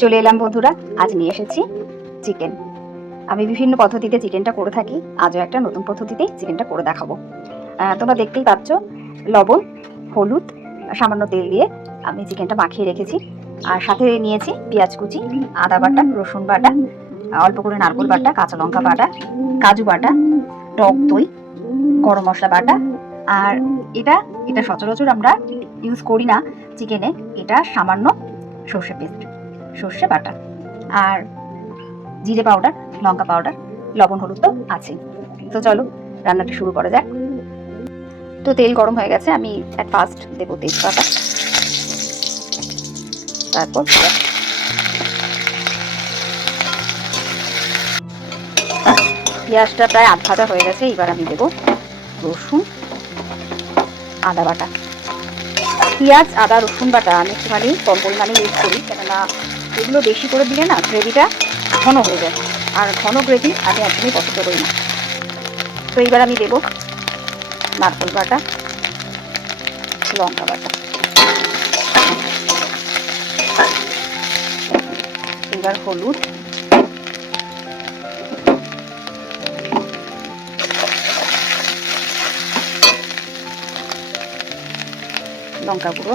চলে এলাম বন্ধুরা, আজ নিয়ে এসেছি চিকেন আমি বিভিন্ন পদ্ধতিতে চিকেনটা করে থাকি, আজও একটা নতুন পদ্ধতিতেই চিকেনটা করে দেখাবো। তোমরা দেখতেই পাচ্ছ, লবণ, হলুদ, সামান্য তেল দিয়ে আমি চিকেনটা মাখিয়ে রেখেছি। আর সাথে নিয়েছি পেঁয়াজ কুচি, আদা বাটা, রসুন বাটা, অল্প করে নারকেল বাটা, কাঁচা লঙ্কা বাটা, কাজু বাটা, টক দই, গরম মশলা বাটা। আর এটা এটা সচরাচর আমরা ইউজ করি না চিকেনে এটা সামান্য সর্ষে পেস্ট, সর্ষে বাটা আর জিরে পাউডার, লঙ্কা পাউডার, লবণ, হলুদ তো আছে তো চলো, রান্নাটা শুরু করা যাক। তো তেল গরম হয়ে গেছে, আমি অ্যাট ফার্স্ট দেবো তেজপাতা। তারপর পেঁয়াজটা প্রায় আধ ভাজা হয়ে গেছে, এবার আমি দেবো রসুন, আদা বাটা। পেঁয়াজ, আদা, রসুন বাটা আমি একটুখানি কম পরিমাণে ইউজ করি, কেননা এগুলো বেশি করে দিলে না গ্রেভিটা ঘন হয়ে যায়। আর ঘন গ্রেভি আমি একদমই পছন্দ করি না। তো এইবার আমি দেবো নারকেল বাটা, লঙ্কা বাটা। এবার হলুদ লঙ্কা গুঁড়ো,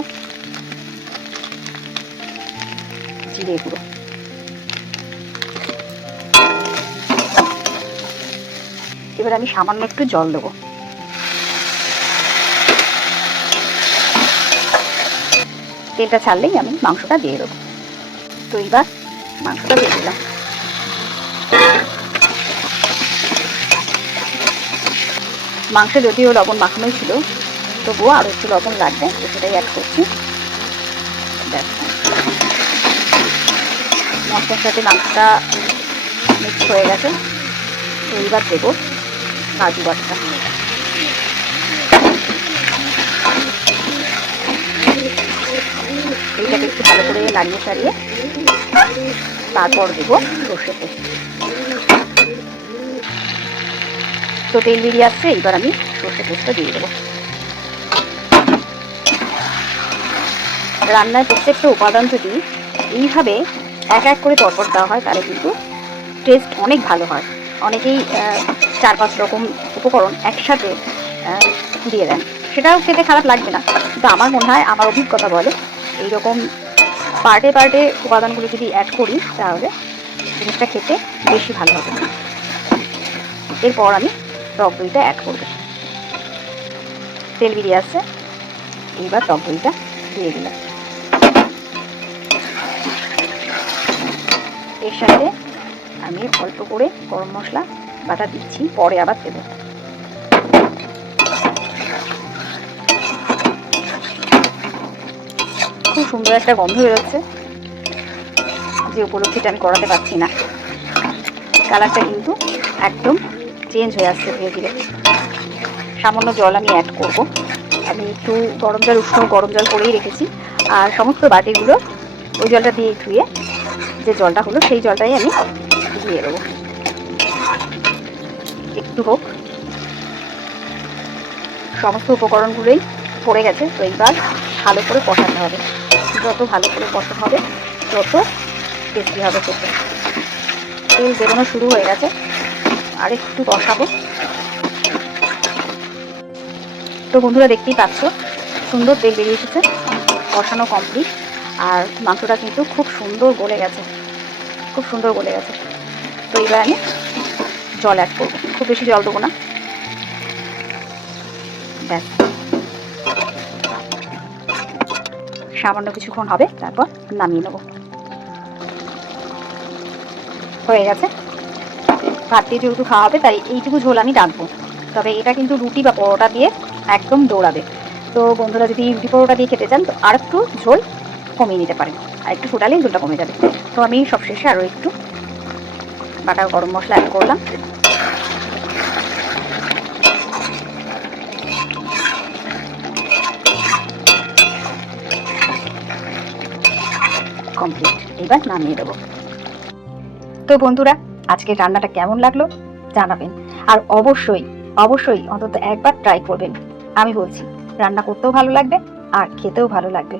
জিরে গুঁড়ো। এবার আমি সামান্য একটু জল দেবো। তেলটা ছাড়লেই আমি মাংসটা দিয়ে দেবো। তো এবার মাংসটা দিয়ে দিলাম। মাংসে যদিও লবণ মাখানোই ছিল। তবুও আরও একটু লবণ লাগবে, তো সেটাই অ্যাড করছি। মশলার সাথে মাংসটা মিক্স হয়ে গেছে। তো এইবার দেবো কাজু বাটা। এইটাকে একটু ভালো করে নাড়িয়ে সারিয়ে তারপর দেবো সর্ষে পোস্ত তো তেল বেরিয়ে আসছে, এইবার আমি সর্ষে পোস্ত দিয়ে দেবো। রান্নার প্রত্যেকটা উপাদান যদি এইভাবে এক এক করে পরপর দেওয়া হয়, তাহলে কিন্তু টেস্ট অনেক ভালো হয়। অনেকেই চার পাঁচ রকম উপকরণ একসাথে দিয়ে দেন। সেটাও খেতে খারাপ লাগবে না। কিন্তু আমার মনে হয়, আমার অভিজ্ঞতা বলে, এইরকম পার্টে পার্টে উপাদানগুলো যদি অ্যাড করি, তাহলে জিনিসটা খেতে বেশি ভালো হবে। এরপর আমি টক দইটা অ্যাড করব। তেল বেরিয়ে আসছে। এইবার টক দইটা দিয়ে দিলাম। এর সাথে আমি অল্প করে গরম মশলা, বাটা দিচ্ছি, পরে আবার দেবো। খুব সুন্দর একটা গন্ধ বেরোচ্ছে। যে উপলব্ধিটা আমি করাতে পারছি না। কালারটা কিন্তু একদম চেঞ্জ হয়ে আসছে ধীরে ধীরে। সামান্য জল আমি অ্যাড করব। আমি একটু গরম জল, উষ্ণ গরম জল করেই রেখেছি। আর সমস্ত বাটিগুলো ওই জলটা দিয়ে ধুয়ে যে জলটা হলো, সেই জলটাই আমি দিয়ে দেবো। একটু হোক। সমস্ত উপকরণগুলোই পড়ে গেছে, তো এইবার ভালো করে কষাতে হবে। যত ভালো করে কষাতে হবে, তত টেস্টি হবে খেতে। তেল বেরোনো শুরু হয়ে গেছে। আর একটু কষাবো। তো বন্ধুরা, দেখতেই পাচ্ছ, সুন্দর তেল বেরিয়ে এসেছে। কষানো কমপ্লিট আর মাংসটা কিন্তু খুব সুন্দর গলে গেছে। খুব সুন্দর গলে গেছে। তো এবার আমি জল অ্যাড করব। খুব বেশি জল দেবো না। ব্যাস। সামান্য কিছুক্ষণ হবে, তারপর নামিয়ে নেব। হয়ে গেছে। ভাত দিয়ে যেহেতু খাওয়া হবে, তাই এইটুকু ঝোল আমি রাখব তবে এটা কিন্তু রুটি বা পরোটা দিয়ে একদম দৌড়াবে। তো বন্ধুরা, যদি রুটি পরোটা দিয়ে খেতে চান, তো আর একটু ঝোল কমিয়ে নিতে পারেন। আর একটু ফোটালেই ঝোলটা কমে যাবে। তো আমি সবশেষে আরও একটু বাটা গরম মশলা অ্যাড করলাম। কমপ্লিট এবার নামিয়ে দেবো। তো বন্ধুরা আজকে রান্নাটা কেমন লাগল জানাবেন। আর অবশ্যই অবশ্যই অন্তত একবার ট্রাই করবেন। আমি বলছি, রান্না করতেও ভালো লাগবে আর খেতেও ভালো লাগবে।